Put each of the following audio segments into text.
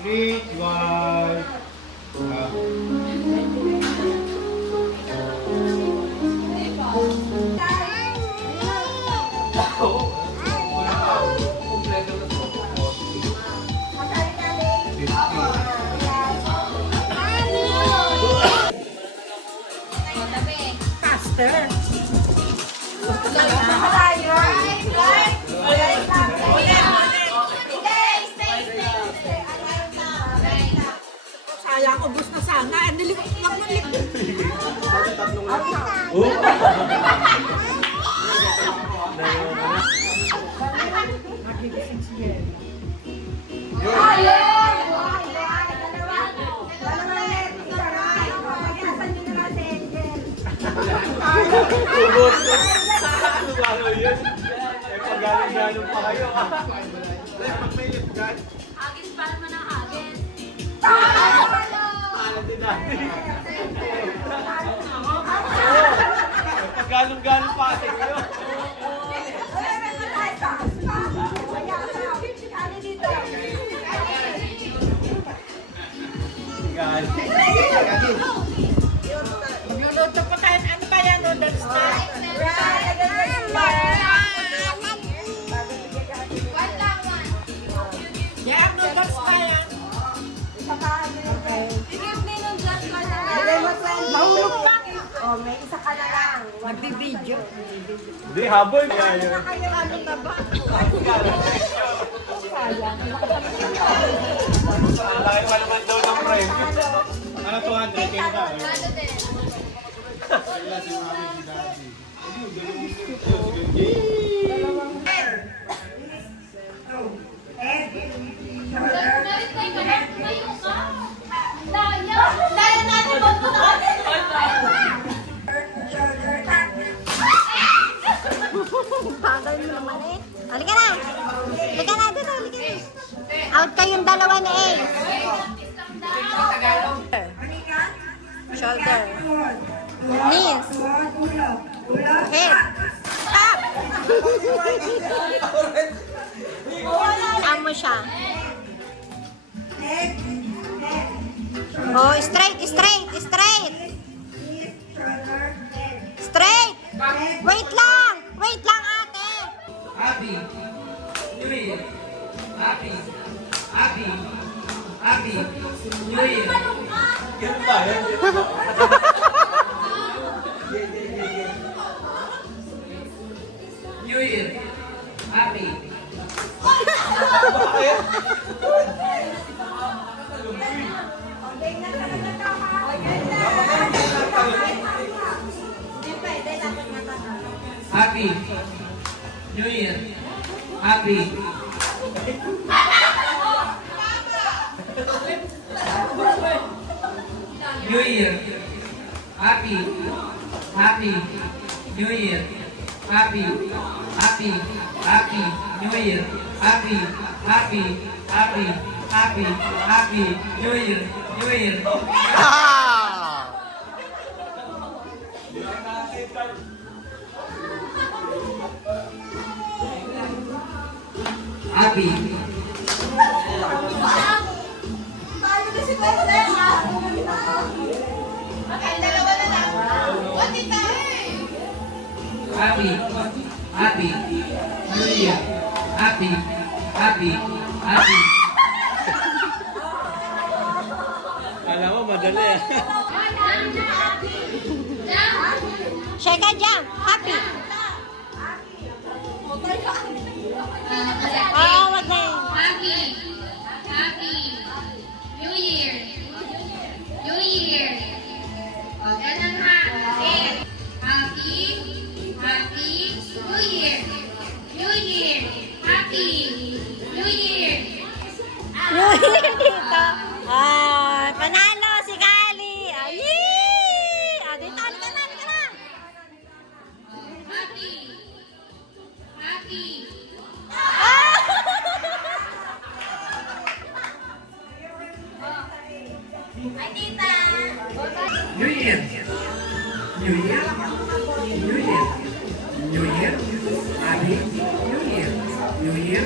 Rich wife. Faster. Sayang, ubus na sana. Ang nilikot lang ng likot. Nagigising si Yel. Ubot. Ano ba yun? Pagaling-galing pa kayo. Pag may lipgan. Agis pa naman ang agis. Alam din natin. Paggaling-galing pa kasi kayo. Magluluto po tayo. Ano ba yan? Noodles na? Yan, noodles pa yan. Mahulog lang. Oh, may isa ka na lang. Magbibideo. Hindi, habol. Kayo ano na ba? Laki pa naman daw ng friend. Ano 200? Kaya ka. Gado din. Meron tayo ka lang. Mayo ka. Daya. Daya natin. Bago natin. Bagal mo naman eh. Halika na. Halika na dito. Halika na. Out kayong dalawa ni Ace. Shoulder. Knees. Head. Up. Amo siya. Oh, straight, straight, straight. Straight. Wait lang. Wait lang, ate. Happy New Year. Happy New Year. Ganun ba? New Year. Happy. Happy New Year. Happy. New Year. Happy. New Year. Happy New Year. Happy New Year. Happy. Dalawa na lang. Wati tayo. Happy New Year. Happy. Alam mo, madali ah. Shake a jump. Happy. Oh, wag na yun. Happy New Year. O, ganun ha. Okay. Happy New Year. Happy New Year. Dito. Ah, panalo si Kali. Ay! Ah, dito, halika na, halika na. Happy. Ah! Ay, tita. New Year. Happy New Year.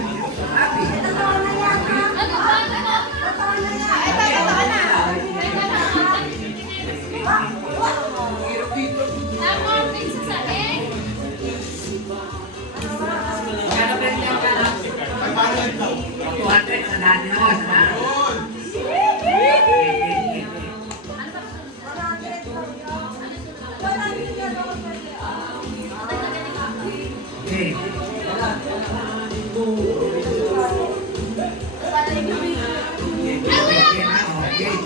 Happy. Ano ba?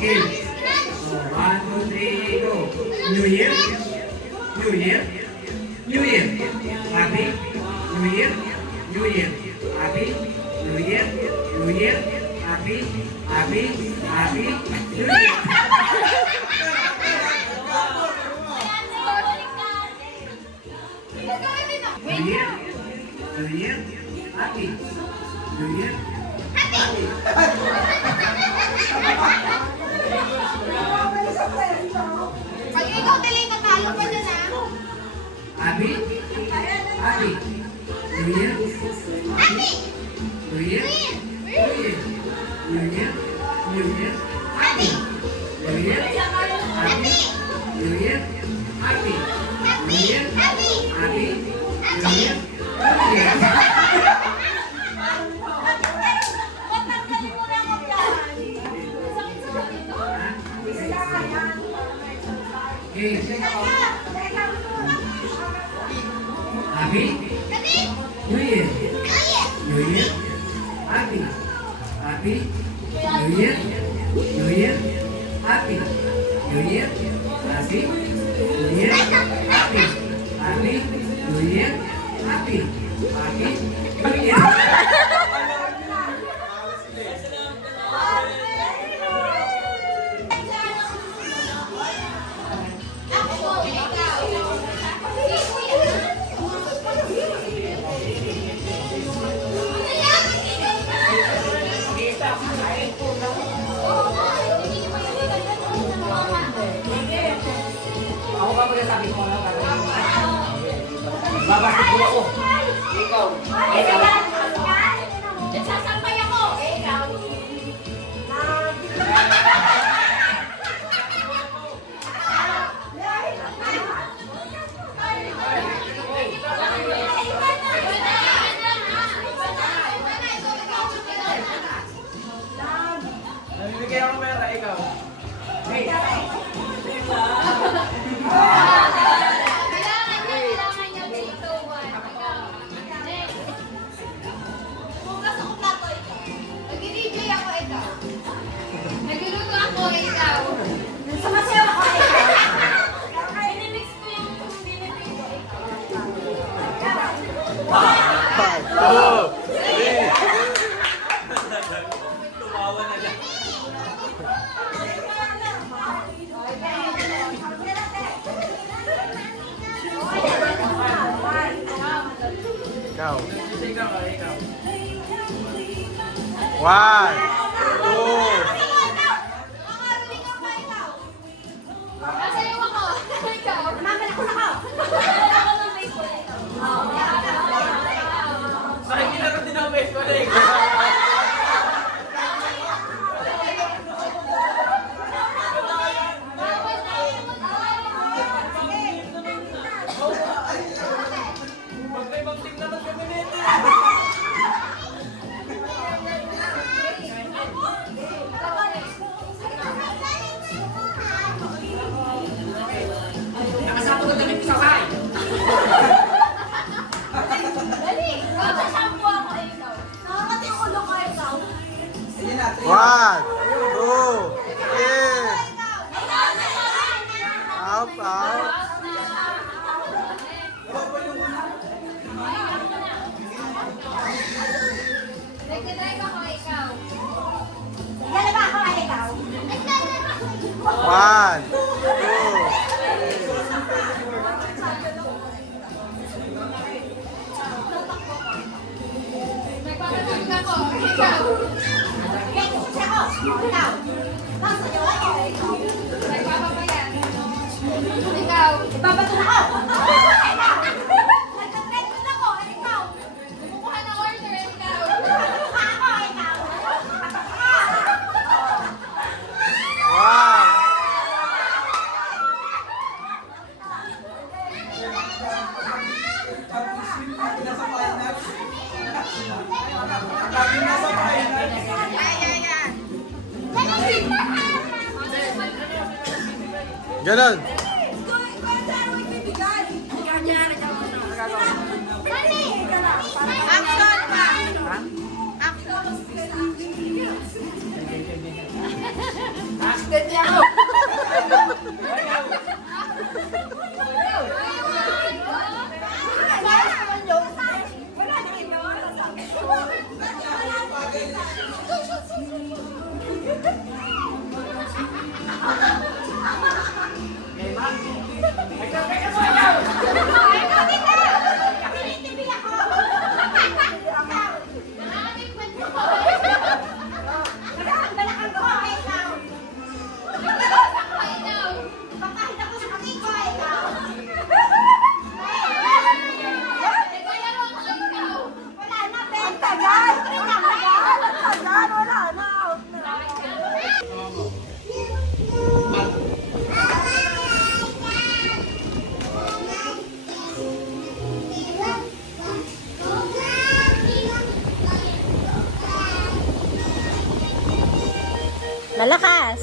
game. So, 1, 2, 3, go. New Year. New Year. New Year. Happy. New Year. New Year. Happy. New Year. New Year. Happy. Happy. Happy. New Year. New Year. New Year. Happy. New Year. Pag ikaw delay, natalo pa na na. Happy. Happy. New Year. Happy! New Year. New Year. New Year. New Year. Happy. New Year. Happy. New Year. Happy. New Year. Happy! Happy. New Year. New Year. Patanggalin mo na ako dyan. Sakit sa dito. Okay. Happy. Happy! New Year. Kaya! New Year. Happy. Happy. New Year. New Year. Happy. New Year. Happy. New Year. Happy. Happy. New Year. Happy. Happy. New Year. Ako, ikaw. Ako ba magsasabi ko ano gagawin mo? Babasok ko ako. Ikaw. Ikaw. Nagsasampay ako. Ikaw. Namimigay ako pera, ikaw. Kailangan niya dito. Next. Bukas ako plato, ikaw. Nag-DJ ako, ikaw. Nagluluto ako, ikaw. Sumasayaw ako, ikaw. Minimix ko yung binibig ko, ikaw. Tumawa na lang. Ikaw. Ikaw, ikaw. 1, 2. Nasayaw ako. Ikaw. Mamala ko na ako. Bakit ginagawa din ako baseball, ikaw? Magkaibang team naman kami nito. Nakasapo ka damit sa kay. Dali. Magsashampoo ako, ikaw. Nakakati yung ulo ko, ikaw. 1, 2, 3. Out, out. Nagdadrive ako, ikaw. 1, 2. Nagpapatulog ako, ikaw. Nagpapapayan. Ikaw. Nagpapatulog ako. Nagtatreadmill ako, ikaw. Kumukuha ng order, ikaw. Kumukuha ako, ikaw. 1. Ganon. Action pa. Action. Ganyan mo. Lalakas.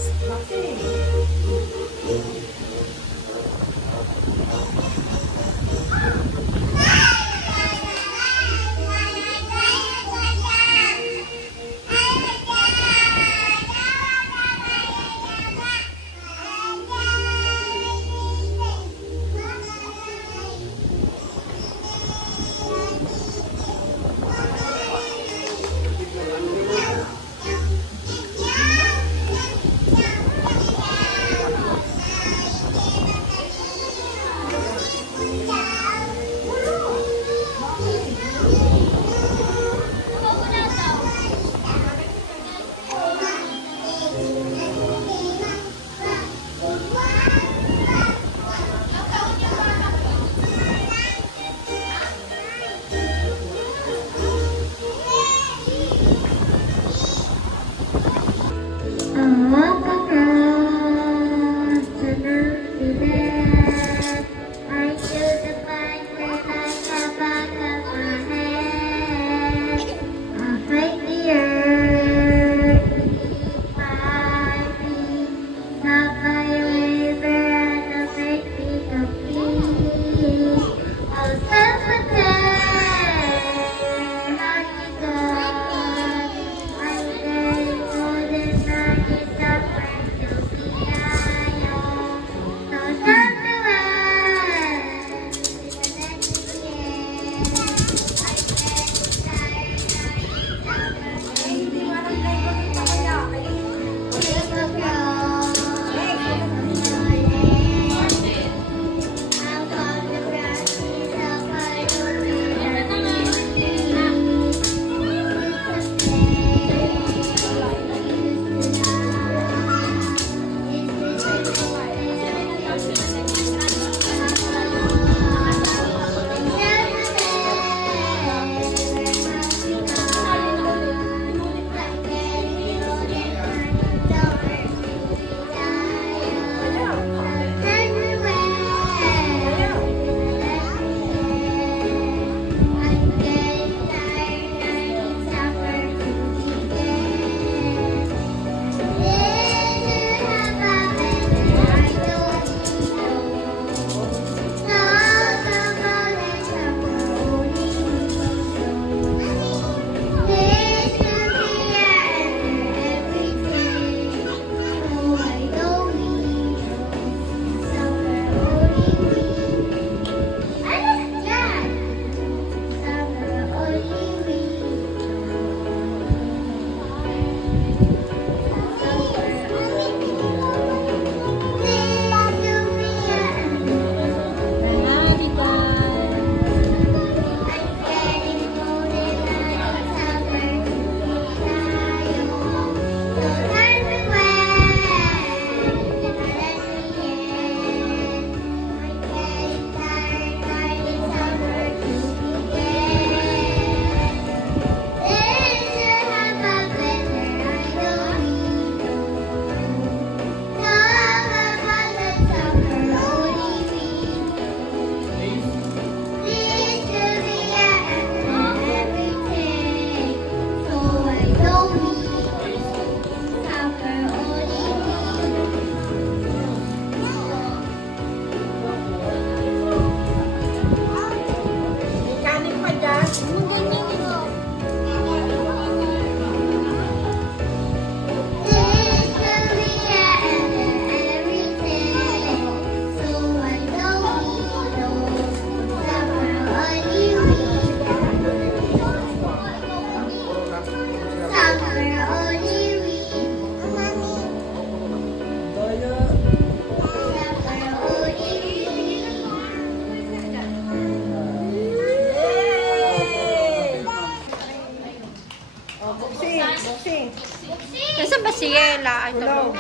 Tulog.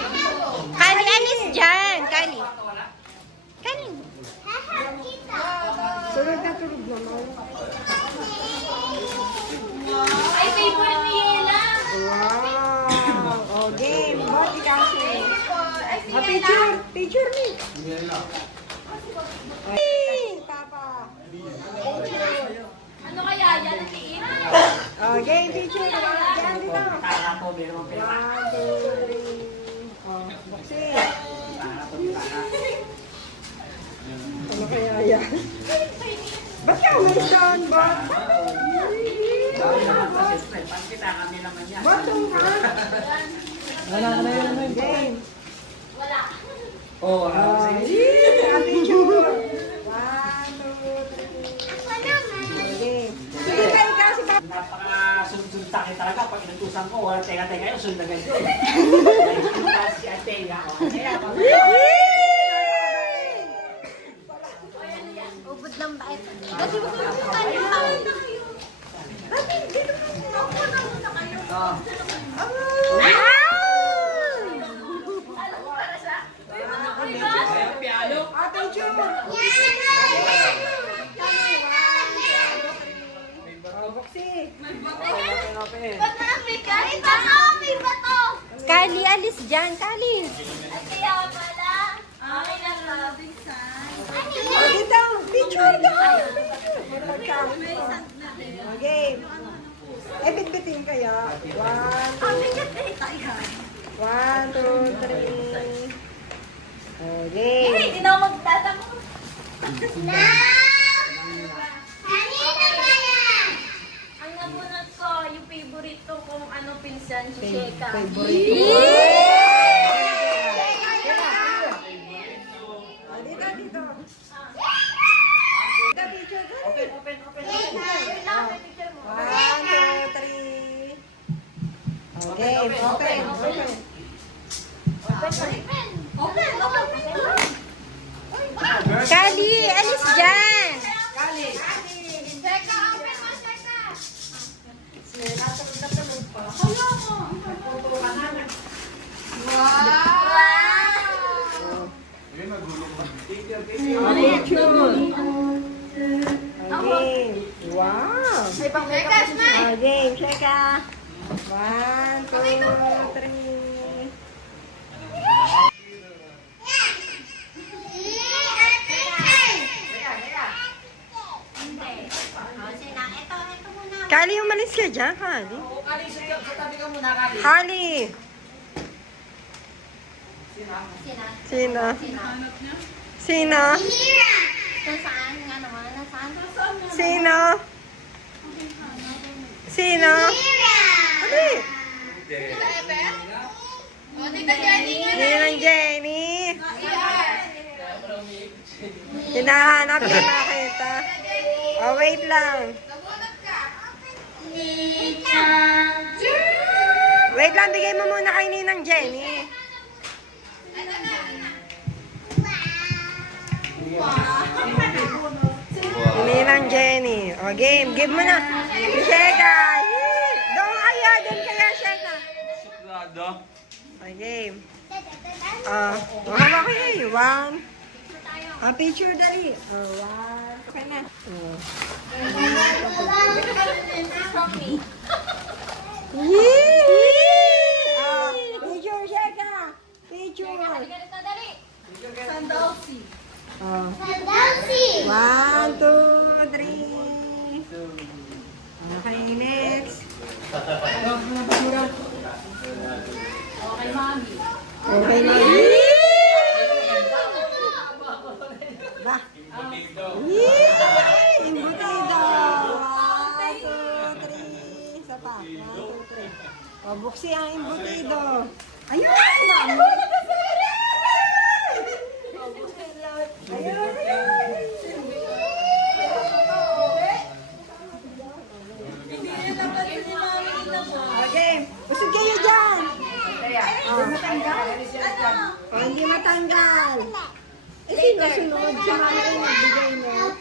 Kali, alis dyan. Kali. Kali. Tulog na tulog naman. Ay, favorite ni Yela. Wow. O, game. Bati kasi. Ay, si O, Yela. picture. Picture me. Ay, Papa. Ano kaya yan? Natiin? O, game. Picture. Yan dito. Tara po, meron ang pera. 1, 2, 3. O, buksi. Ano kaya yan? Ba't ka umisan? Ba't? Pagkita kami naman yan. Ba't ang ka? Game. Wala. Oo, sige. Picture. 1, 2, 3. Game. Sige kayo kasi ba? Napaka-sundsun sa akin talaga. Pag inutusan ko, wala teka-teka yun, sund agad yun. Si Atenga. Ubod lang ba ito? Kasi mo kayo kayo. Dito po na kayo. Ate June. Buksi. Ba't na Africa? Ito na, may bato. Kali, alis dyan. Kali. Ay, kaya pala. Okay lang to. Dito. Picture daw. Okay. Eh, bitbitin kaya. 1, 2, 3. Okay. Hindi na ako magtatanong. Ang namunat ko, yung favorite ko kung ano pinsan, si Sheka. Dito, dito. Dito, picture ko. Wait lang, may picture mo. 1, 2, 3. Okay, open. Open. Kali, alis dyan. Sheka, open mo, Sheka. Wow! Okay. Wow. Sheka, smile! Okay, check ah. 1, 2, 3. Kali, umalis ka dyan, Kali. Oo, Kali, sa tabi ka muna, Kali. Kali. Sino? Sino? Nasaan nga naman? Nasaan? Sino? Sino? Kali. O, di ka Jenny nga. Ninang Jenny. Ayan. Hinahanap yung nakita. Oh, wait lang. Nabunot ka. Wait lang, bigay mo muna kay Ninang Jenny. Ano na? Ninang Jenny. O, game. Give mo na. Sheka. Doon kaya, doon kaya, Sheka. O, game. Hawa ko yun. 1. Picture dali. 1. Okay na. Picture, Sheka. Picture. Ganito, dali. 1, 2, 3. Okay, next. Okay, mami. Okay na. Ba? Yee! Imbutido! 1, 2, 3. Isa pa. 1, 2, 3. O, buksi ang imbutido. Ayun! Nahulog ka sa ayun! Okay. Busog kayo dyan. O, hindi matanggal. Eh, sino sunod? Si Mami ay nagbigay mo.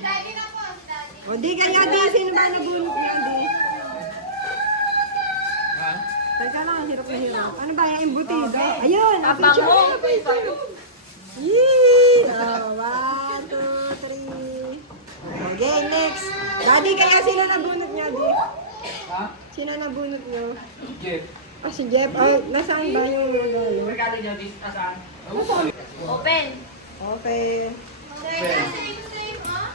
Daddy na po, daddy. O, di kayo, di. Sino ba nabunot niyo, di? Teka lang, hirap na hirap. Ano ba yung embutido? Ayun! Picture! Yee! Oh, 1, 2, 3. Okay, next. Daddy, kaya sino nabunot niya, Di? Ha? Sino nabunot niyo? Jeff. Ah, si Jeff. Oh, nasaan ba yung Yung regalo niyo, this nasaan? Open. Okay. Same, oh.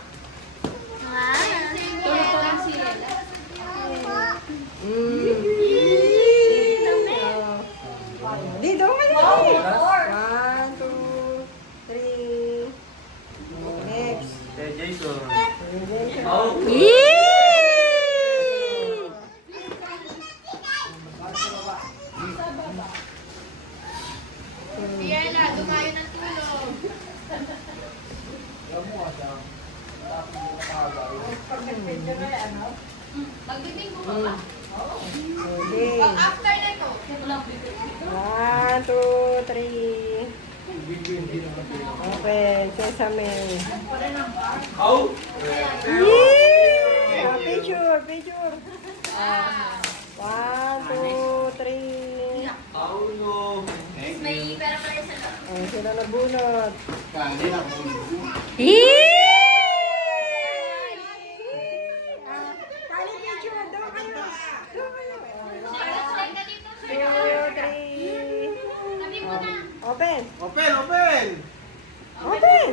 Tulog-tulog sila. Dito kayo. 1, 2, 3. Next. Jason. Pierna, dumayo ng tulog. Magbiting mo ba? Okay. Pag after na to. 1, 2, 3. Open. Sesame. Oh! Yee! Oh, picture, picture. 1, 2, 3. Oh no! May pera pa rin sa loob. Oh, sila nabunot. Kali picture, doon kayo. Doon kayo. Check na dito. 2, 3. Sabi mo na. Open. Open, open! Open.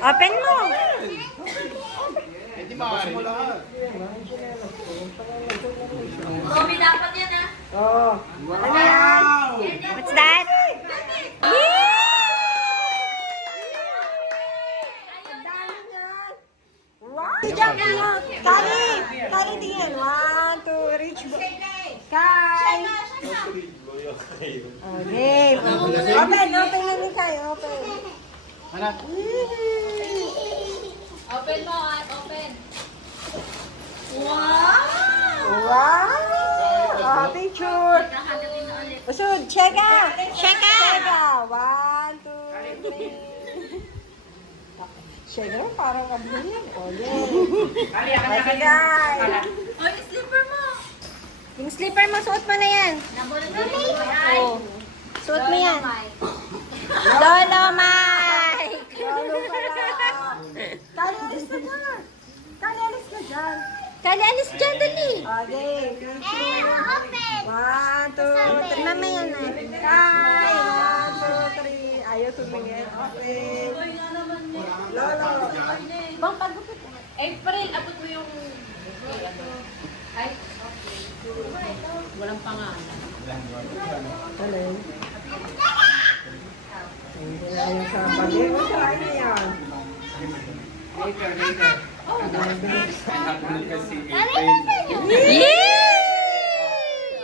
Open mo. Hindi maaari mo lahat. Tommy, dapat yan ah. Oh. Ano yan? What's that? Wow! Kali tingin. 1, 2, reach. Kai. Okay. Open na ni Kai. Open. Open mo at open. Wow! Wow! Oh, picture. Kakagatin na ulit. Usod, cheka! Cheka! 1, 2, 3. Cheka, parang abulin. Okay. Kali, akan na Okay, kali. guys. Oh, yung slipper mo. Yung slipper mo, suot mo na yan. Nabulot na rin mo. Ay. Oh. Suot mo yan. Mike. Lolo Mike! Lolo pala. Kali, alis ka dyan. Kali, alis ka dyan. Kali, alis dyan, dali. Okay, picture. 1, 2, 3. Mamaya na. Kai, 1, 2, 3. Ayaw tumingin. Okay. Lolo. Bang, pagupit. April, abot mo yung... Ay, walang pangalan. Alin? Hindi na yung sabali. O, saan na yan? Later, later. Nakakulit kasi April.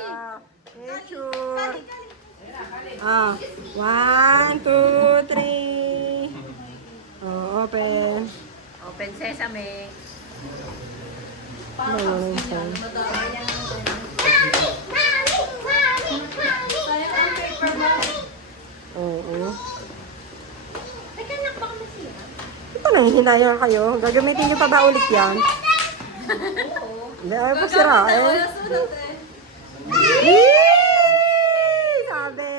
Ah, picture. Ah, 1, 2, 3. Oh, open. Open sesame. Oo. Teka, nakbaka mo siya. Ito na, hinayang kayo. Gagamitin niyo pa ba ulit yan? Hindi, ayaw pa sira eh. Yee! Sabi.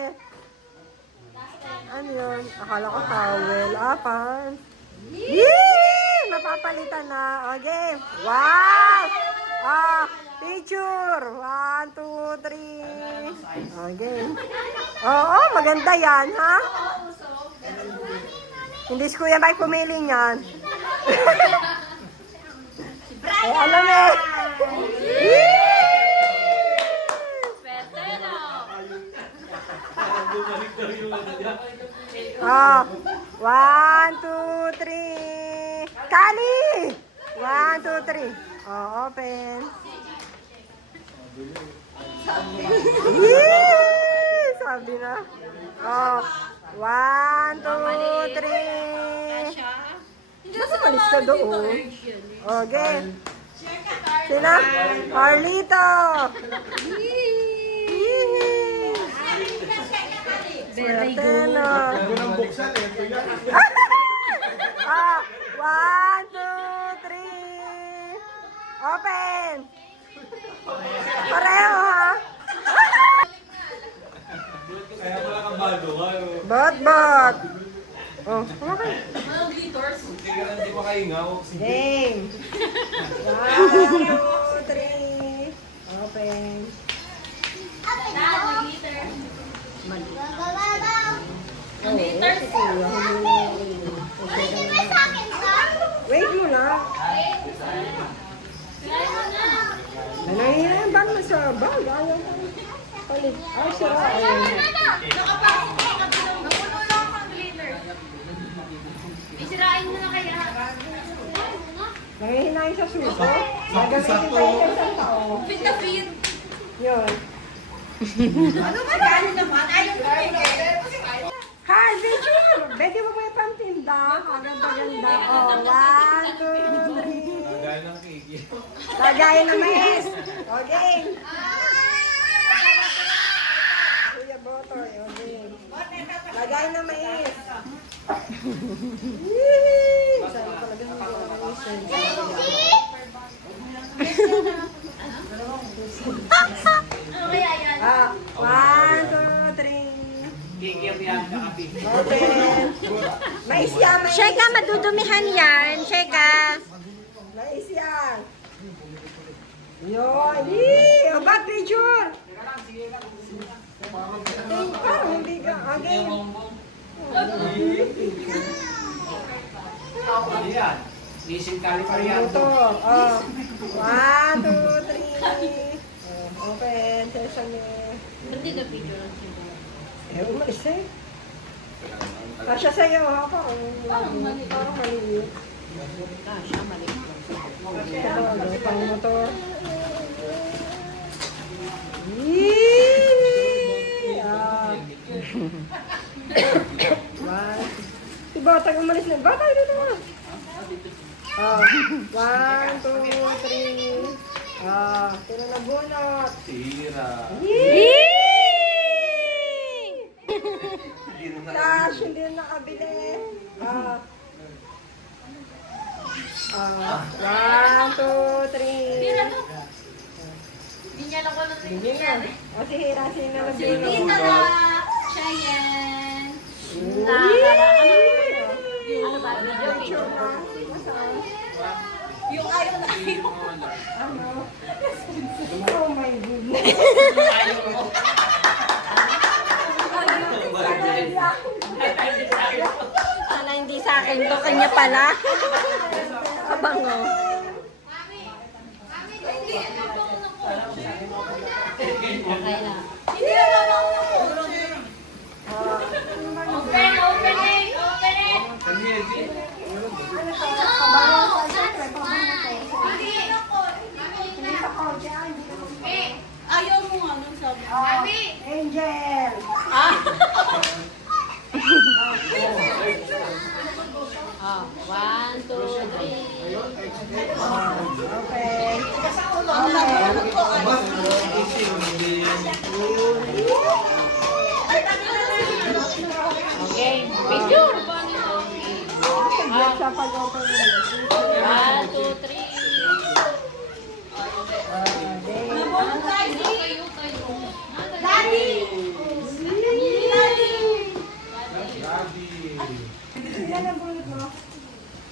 Ano yun? Akala ko towel. Apan. Yee! Mapapalitan na. Okay. Wow! Ah, picture. 1, 2, 3. Okay. Oo, maganda yan, ha? Hindi si Kuya Mike pumili niyan. Eh, alam eh. Swerte, no? Ah, 1, 2, 3. Kali! 1, 2, 3. Oh, open. Yee! Sabi na. Oh, 1, 2, 3. Nasa malis ka doon. Okay. Sina? Carlito! Yee! Swerte na. Ako nang buksan eh. Ah, 1, 2, 3. Open! Pareho ha? Sigurado ka. Bot. Oh, kumakan. Hindi makahingaw. Game. 1, 2, 3. Open. Wait mo lang. Nanahira yung bag mo sa bag. Ayaw mo. Palit. Ay, sira. Isirain mo na kaya. Nangihinayin sa suso. Gagamitin pa yung isang tao. Fit na fit. Yun. Ano ba? Gano'n naman? Ayaw ko Hi, Victor! Pwede mo ba yung pantinda? Ang ganda. Oh, 1, 2, 3. Gaya ng kiki. Lagayan na mais. Okay. Kuya Botoy, okay. Lagayan na mais. Yee! Sabi talaga ng mais. Ano kaya yan? 1, 2, 3. Kikir yan, kakapi. Open. Mais yan, mais. Sheka, madudumihan yan. Sheka. Mais yan. Yun. Yee! Aba, picture. Parang hindi ka. Again. Ano yan? Nising caliper yan. Ito. Oh. 1, 2, 3. Open. Sesame. Hindi na video lang siya. Eh, umalis eh. Kasya sa'yo, ha? Parang maliit. Siya mali. Ito, pang motor. Yee! Ah. One. Si Batang umalis na. Batang, dito na. Oh. 1, 2, 3. Ah, sino na bunot? Tira. Yee! Cash, hindi na nakabili. Ah. 1, 2, 3. Binyal ako ng Hindi na. O si Hira, sino na bunot? Tita na! Cheyenne! Ano ba? Picture na. Masaan? Yung ayaw na kayo. Ano? Oh my goodness. Sana hindi sa akin to. Kanya pala. Kabango. Hindi, nabango na po. Okay na. Hindi na nabango na po. Open it! Open it! No! That's mine! Hindi ako. Ayaw mo nga nung sabi. Mami! Angel. One, two, three. Okay. Okay, picture. Black sa pag-open. One, two, three. Daddy! Yan ang bunot mo.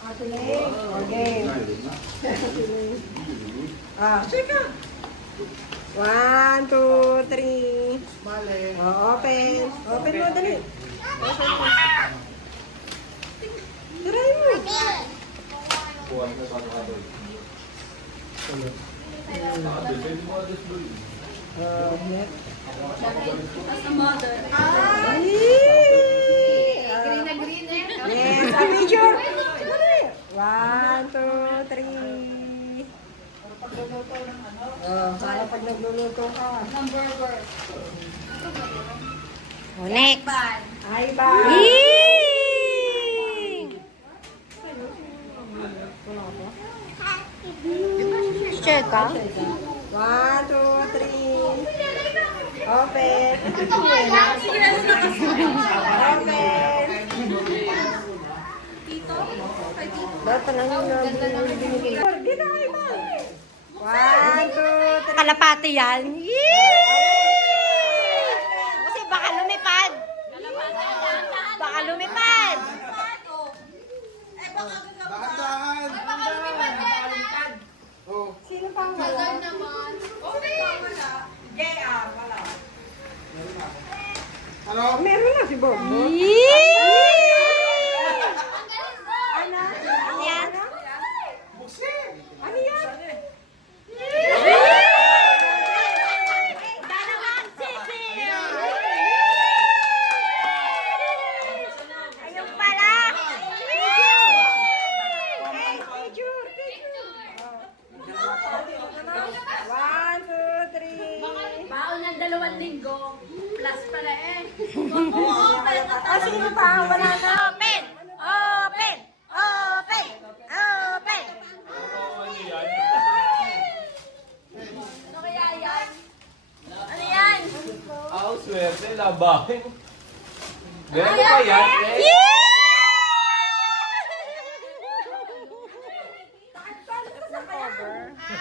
Ate Lay. Okay. Sika. 1, 2, 3. Mali. Open. Open mo, dali. Open mo. Try mo. Green na green eh. Yes, a picture. Dali. 1, 2, 3. Para pag nagluluto ka. Hamburger. O, next. Ay ba? Sheka. 1, 2, 3. Open. Open. Dapat pa lang yung binigay. Dito ay ba? 1, 2, 3. Kalapati yan. Yee! Kasi baka lumipad. Baka lumipad. Dahan-dahan. Baka lumipad yan, ha? Oh. Sino pang wala? Tagal naman. Okay. Ano? Meron na si Bobo. Ang galing mo. Ano? Ano yan? Buksin. Ano yan? Dalawang sisiyo. Ayun pala. Hey, picture! One, two, three. Baon ng 2 linggo. Plus pala eh. Ah, sino pa? Wala na. Open! Open! Open! Open! Ano kaya yan? Ano yan? Ako swerte, labahin. Ganun pa yan, eh?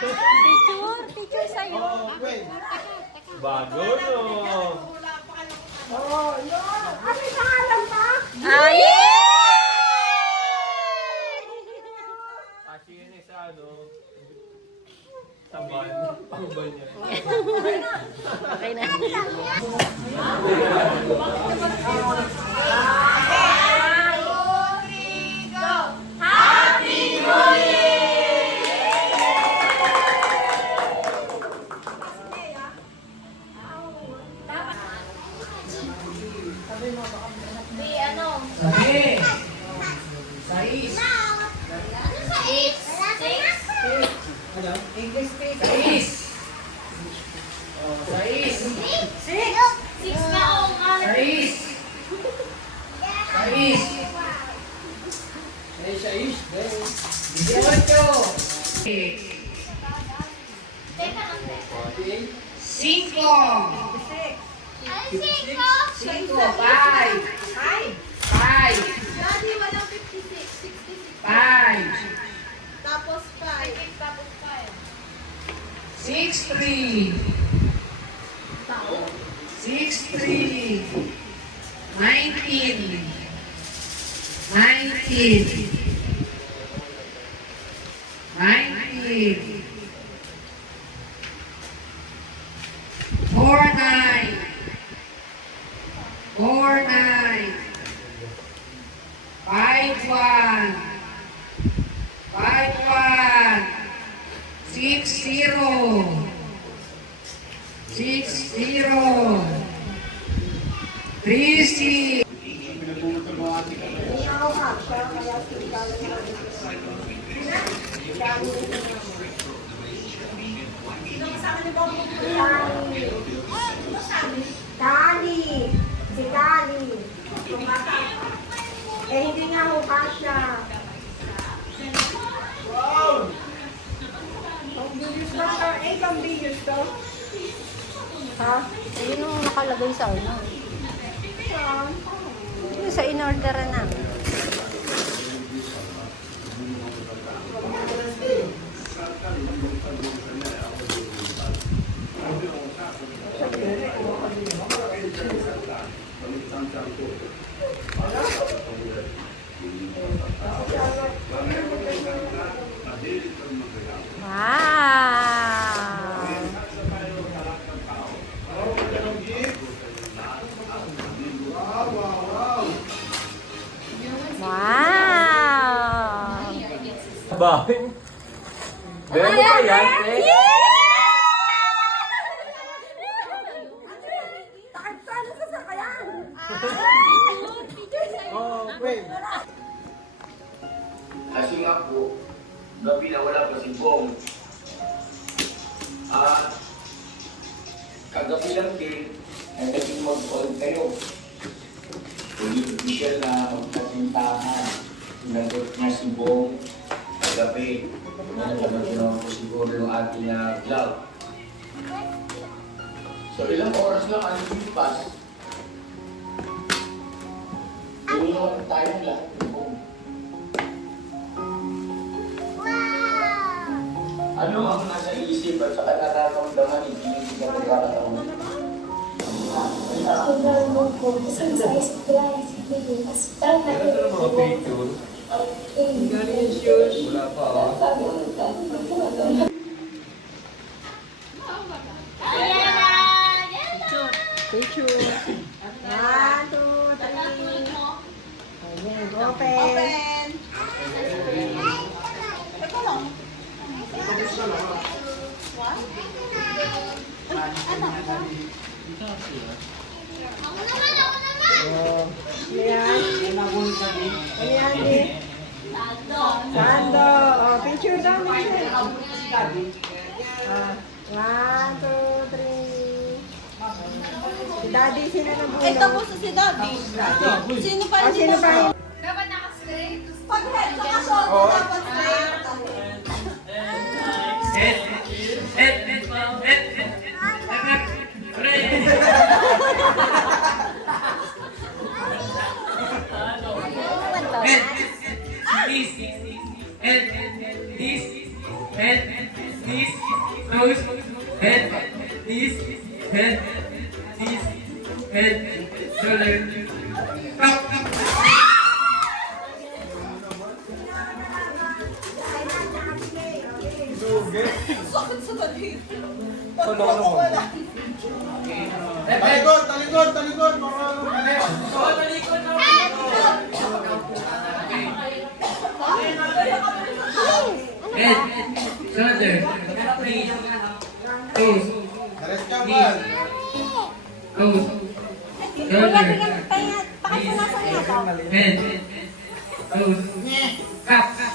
Picture? Picture sa'yo. Oh, wait. Bago, no? Oh, yun. Ah, may pangalan pa? Ay! Kasi yun eh sa ano. Tamban. Tamban niya. Okay na. Di ano? Sabi. Sais. Ano sa 8? 6? English speak. Sais. Oh, sais. 6 na o nga. Sais. Sais. Diyotyo. Teka lang. Cinco. Ay, 5? Cinco. Five. Five. Daddy, walang 56. 66. Five. Tapos 5. Tapos 5. 6-3. 6-3. 19. 19. 19. 4-9. 4-9. 5-1. 5-1. 6-0. 6-0. 3-6. Pinagpumunta mo ate ka na. Hindi ako kasha, kaya tinggalan na. Sino kasama ni Bobo? Kali. Si Kali. Tumata. Eh, hindi nga ako kasha. Wow! Ang bilis ba ito? Eh, ang bilis to. Ha? Ayun yung nakalagay sa ano. Saan? Yung sa in-order na. Wow! Labahin. Ganun pa yan, eh? Takot ka na sa sakayan. Oh, wait. Kasi nga po, gabi na wala pa si Bong. At kagabi lang din, ay naging mag-call kayo. Hindi official na magkasintahan. Sinagot niya si Bong kagabi. Nagkaroon po siguro yung ating vlog. So ilang oras lang ang lipas. Tulungan tayong lahat ni Bong. Ano ang nasa isip at saka nararamdaman ni Pili sa pagkakataon? Picture. 1, 2, 3. Ayan, open. Ayan. Ayan, eh. Sando. Oh, picture daw, Michelle. 1, 2, 3. Si Daddy, sino na bulo? Ito po si Daddy. Sino pa Oh, sino pa yun? Dapat naka-straight. Pag head ka shoulder, dapat straight. Sakit sa dali. Wala. Talikod, talikod, talikod. Shoulder. Toes. Diretso ka, bal. Toes. Shoulder. Head. Toes. Cup.